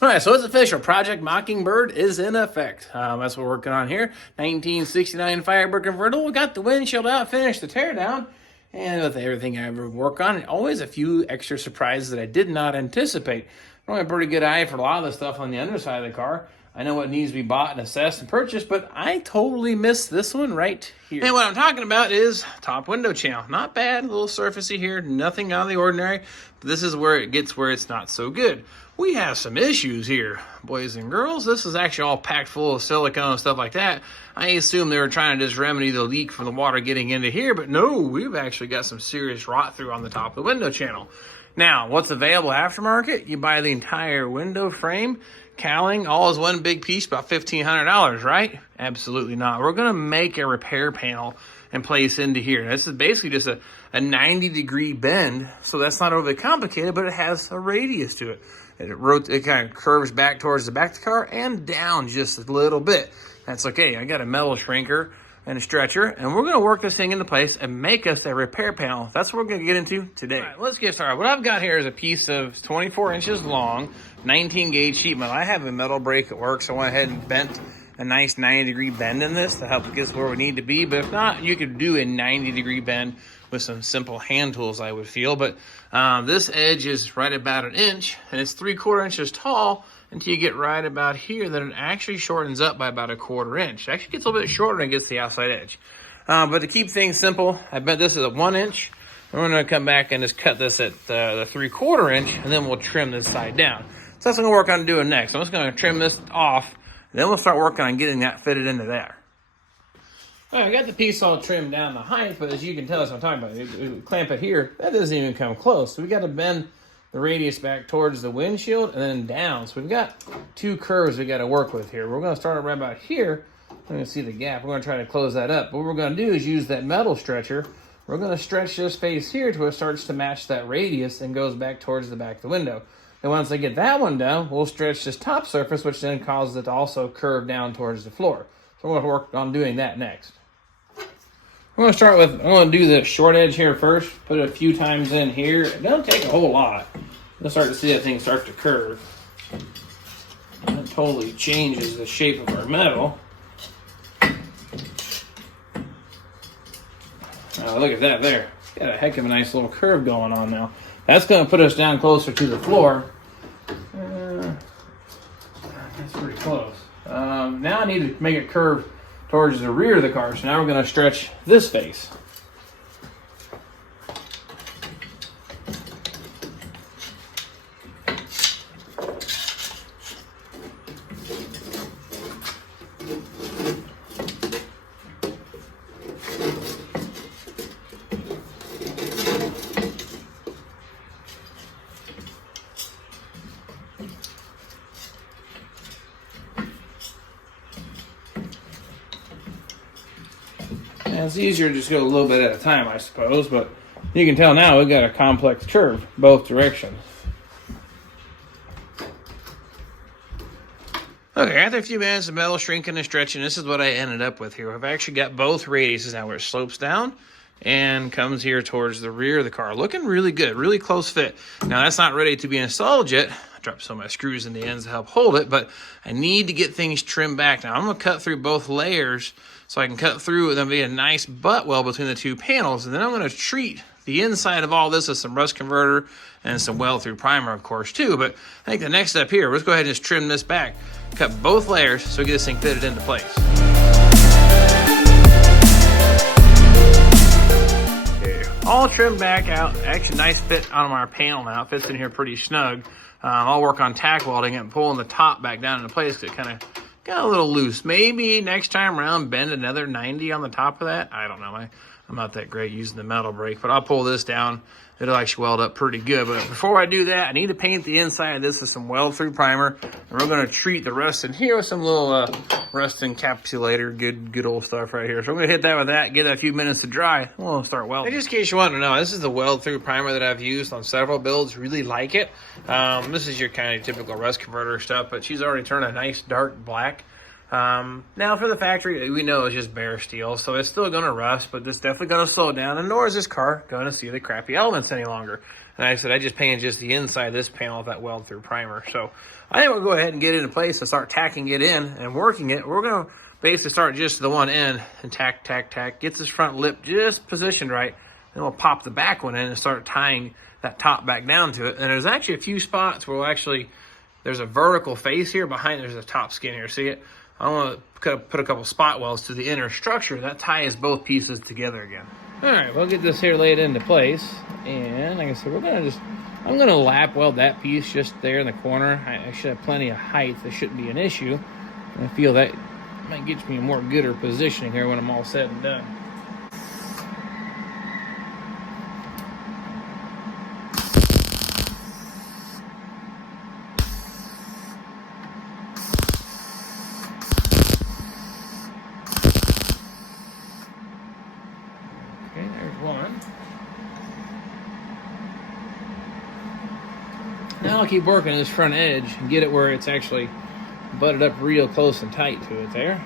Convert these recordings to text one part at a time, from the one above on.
All right, so it's official. Project Mockingbird is in effect. That's what we're working on here. 1969 Firebird convertible. We got the windshield out, finished the teardown, and with everything I ever work on, always a few extra surprises that I did not anticipate. I have a pretty good eye for a lot of the stuff on the underside of the car. I know what needs to be bought and assessed and purchased, but I totally missed this one right here. And what I'm talking about is top window channel. Not bad, a little surfacey here, nothing out of the ordinary, but this is where it gets where it's not so good. We have some issues here, boys and girls. This is actually all packed full of silicone and stuff like that. I assume they were trying to just remedy the leak from the water getting into here, but no, we've actually got some serious rot through on the top of the window channel. Now, what's available aftermarket? You buy the entire window frame, cowling, all as one big piece, about $1,500, right? Absolutely not. We're going to make a repair panel and place into here. This is basically just a 90-degree bend, so that's not overly complicated, but it has a radius to it. It kind of curves back towards the back of the car and down just a little bit. That's okay. I got a metal shrinker and a stretcher, and we're going to work this thing into place and make us a repair panel. That's what we're going to get into today. All right, let's get started. What I've got here is a piece of 24 inches long, 19 gauge sheet metal. I have a metal brake at work, so I went ahead and bent a nice 90-degree bend in this to help get us where we need to be. But if not, you could do a 90-degree bend with some simple hand tools, I would feel. But this edge is right about an inch, and it's 3/4 inches tall until you get right about here. Then it actually shortens up by about 1/4 inch. It actually gets a little bit shorter and gets to the outside edge. But to keep things simple, I bet this is a 1 inch. We're going to come back and just cut this at the 3/4 inch, and then we'll trim this side down. So that's what I'm going to work on doing next. I'm just going to trim this off, and then we'll start working on getting that fitted into there. All right, I got the piece all trimmed down the height, but as you can tell, as I'm talking about, you clamp it here, that doesn't even come close. So we got to bend the radius back towards the windshield and then down. So we've got two curves we got to work with here. We're going to start right about here. I'm going to see the gap. We're going to try to close that up. What we're going to do is use that metal stretcher. We're going to stretch this face here to where it starts to match that radius and goes back towards the back of the window. And once I get that one down, we'll stretch this top surface, which then causes it to also curve down towards the floor. So we're going to work on doing that next. I'm going to start with, I'm going to do the short edge here first, put it a few times in here. It doesn't take a whole lot. You'll start to see that thing start to curve. That totally changes the shape of our metal. Oh, look at that there. Got a heck of a nice little curve going on now. That's going to put us down closer to the floor. That's pretty close. Now I need to make it curve towards the rear of the car. So now we're going to stretch this face. And it's easier to just go a little bit at a time, I suppose, but you can tell now we've got a complex curve both directions. Okay, after a few minutes of metal shrinking and stretching, this is what I ended up with here. I've actually got both radiuses now where it slopes down and comes here towards the rear of the car. Looking really good, really close fit. Now that's not ready to be installed yet. I dropped some of my screws in the ends to help hold it, but I need to get things trimmed back. Now I'm gonna cut through both layers so I can cut through and then be a nice butt weld between the two panels. And then I'm gonna treat the inside of all this with some rust converter and some weld through primer, of course, too. But I think the next step here, let's go ahead and just trim this back, cut both layers so we get this thing fitted into place. Okay, all trimmed back out. Actually, nice fit on our panel now. It fits in here pretty snug. I'll work on tack welding it and pulling the top back down into place because it kind of got a little loose. Maybe next time around, bend another 90 on the top of that. I don't know. I'm not that great using the metal brake, but I'll pull this down. It'll actually weld up pretty good. But before I do that, I need to paint the inside of this with some weld through primer. And we're going to treat the rust in here with some little rust encapsulator. Good old stuff right here. So I'm going to hit that with that, get that a few minutes to dry, and we'll start welding. And just in case you want to know, this is the weld through primer that I've used on several builds. Really like it. This is your kind of typical rust converter stuff, but she's already turned a nice dark black. Now for the factory, we know it's just bare steel, so it's still going to rust, but it's definitely going to slow down, and nor is this car going to see the crappy elements any longer. And I said I just painted just the inside of this panel with that weld-through primer. So I think we'll go ahead and get it in place and start tacking it in and working it. We're going to basically start just the one end and tack, get this front lip just positioned right, then we'll pop the back one in and start tying that top back down to it. And there's actually a few spots where there's a vertical face here behind, there's a top skin here, see it? I want to put a couple spot welds to the inner structure that ties both pieces together again. All right, we'll get this here laid into place. And like I said, I'm going to lap weld that piece just there in the corner. I should have plenty of height. That shouldn't be an issue. And I feel that might get me a more gooder positioning here when I'm all said and done. Okay, there's one. Now I'll keep working on this front edge and get it where it's actually butted up real close and tight to it there.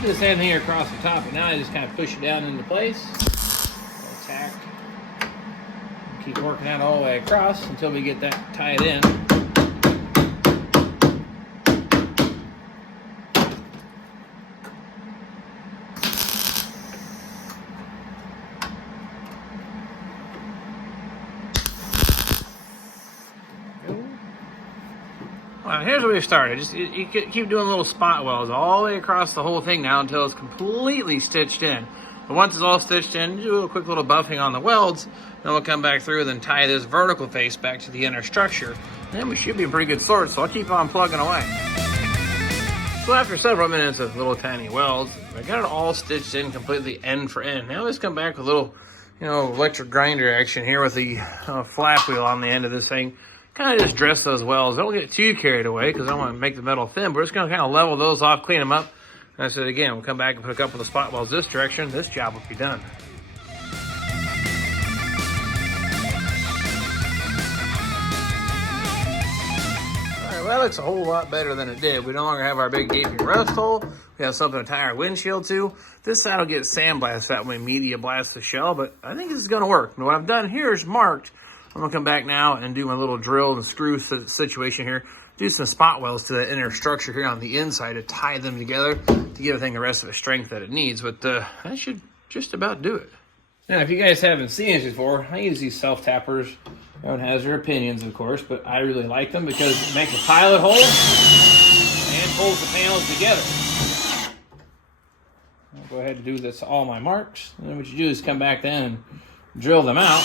Do the same thing here across the top, but now I just kind of push it down into place. Tack. Keep working that all the way across until we get that tied in. Well, here's where we started. You keep doing little spot welds all the way across the whole thing now until it's completely stitched in. But once it's all stitched in, do a quick little buffing on the welds, then we'll come back through and then tie this vertical face back to the inner structure. And then we should be in pretty good sort, so I'll keep on plugging away. So after several minutes of little tiny welds, I got it all stitched in completely end for end. Now let's come back with a little, electric grinder action here with the flap wheel on the end of this thing. Kind of just dress those welds. Don't get too carried away because I want to make the metal thin. We're just going to kind of level those off, clean them up. And I said again, we'll come back and put a couple of spot welds this direction. This job will be done. All right, well, that looks a whole lot better than it did. We no longer have our big gaping rust hole. We have something to tie our windshield to. This side will get sandblasted out when we media blast the shell, but I think this is going to work. And what I've done here is marked. I'm gonna come back now and do my little drill and screw situation here. Do some spot welds to the inner structure here on the inside to tie them together to give everything the rest of the strength that it needs. But that should just about do it. Now, if you guys haven't seen this before, I use these self-tappers. Everyone has their opinions, of course, but I really like them because it makes a pilot hole and holds the panels together. I'll go ahead and do this to all my marks. And then what you do is come back then and drill them out.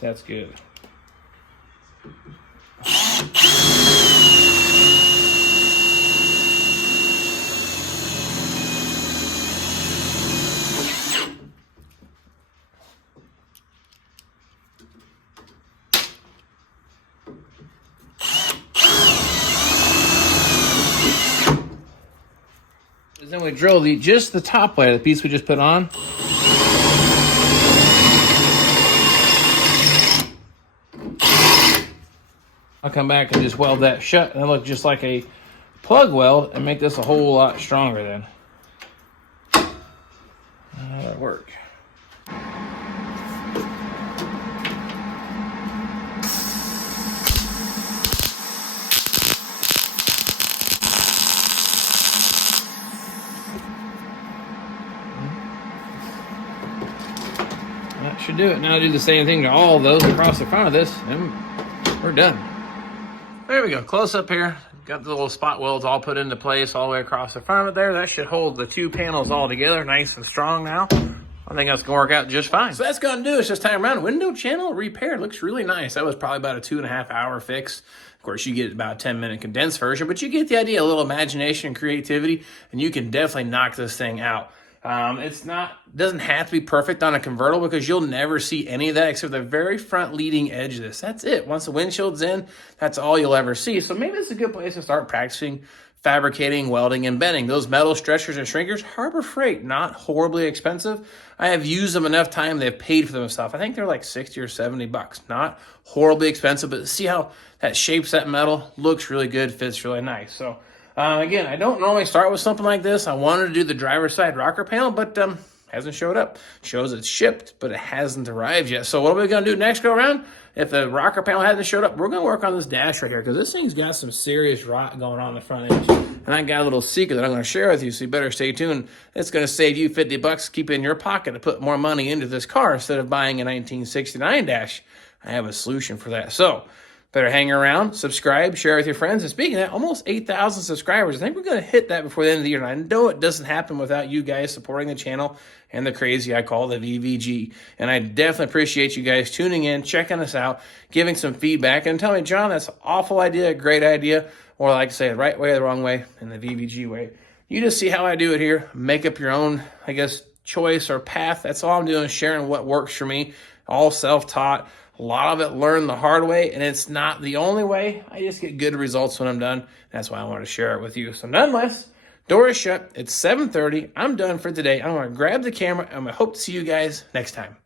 That's good. Then we drill just the top layer, the piece we just put on. I'll come back and just weld that shut and it'll look just like a plug weld and make this a whole lot stronger then. That'll work. That should do it. Now I'll do the same thing to all of those across the front of this and we're done. There we go, close up here. Got the little spot welds all put into place all the way across the front of it there. That should hold the two panels all together nice and strong now. I think that's going to work out just fine. So that's going to do it this time around. Window channel repaired. Looks really nice. That was probably about a 2.5 hour fix. Of course, you get about a 10-minute condensed version, but you get the idea, a little imagination and creativity, and you can definitely knock this thing out. Doesn't have to be perfect on a convertible because you'll never see any of that except the very front leading edge of this. That's it. Once the windshield's in, that's all you'll ever see. So maybe it's a good place to start practicing fabricating, welding, and bending. Those metal stretchers and shrinkers, Harbor Freight, not horribly expensive. I have used them enough time, they've paid for themselves. I think they're like 60 or 70 bucks. Not horribly expensive, but see how that shapes that metal? Looks really good, fits really nice. So again, I don't normally start with something like this. I wanted to do the driver's side rocker panel, but hasn't showed up. Shows it's shipped, but it hasn't arrived yet. So what are we going to do next go around? If the rocker panel hasn't showed up, we're going to work on this dash right here because this thing's got some serious rot going on the front edge. And I got a little secret that I'm going to share with you, so you better stay tuned. It's going to save you 50 bucks, keep it in your pocket to put more money into this car instead of buying a 1969 dash. I have a solution for that. So better hang around, subscribe, share with your friends. And speaking of that, almost 8,000 subscribers. I think we're going to hit that before the end of the year. And I know it doesn't happen without you guys supporting the channel and the crazy I call the VVG. And I definitely appreciate you guys tuning in, checking us out, giving some feedback, and telling me, John, that's an awful idea, a great idea, or like I say, the right way or the wrong way, and the VVG way. You just see how I do it here. Make up your own, I guess, choice or path. That's all I'm doing, sharing what works for me. All self-taught. A lot of it learned the hard way, and it's not the only way. I just get good results when I'm done. That's why I wanted to share it with you. So nonetheless, door is shut. It's 7:30. I'm done for today. I'm going to grab the camera, and I hope to see you guys next time.